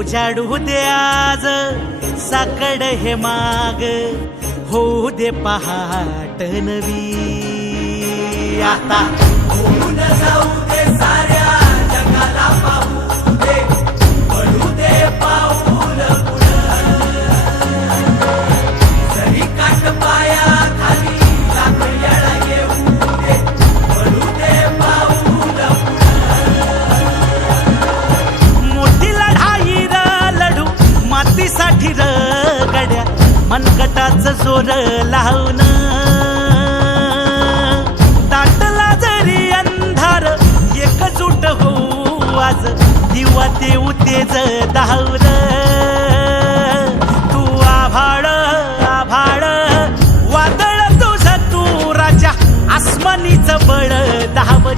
उजाडू दे आज साकड हे माग होऊ दे पहाट नवी. आता जाऊ गड्या मनगटाच जोर लावून. ताटला जरी अंधार एकजूट होऊ आज दिवा देऊ तेज धावर तू आभाळ आभाळ वादळ तुझ तू राजा आसमानीच बळ धाव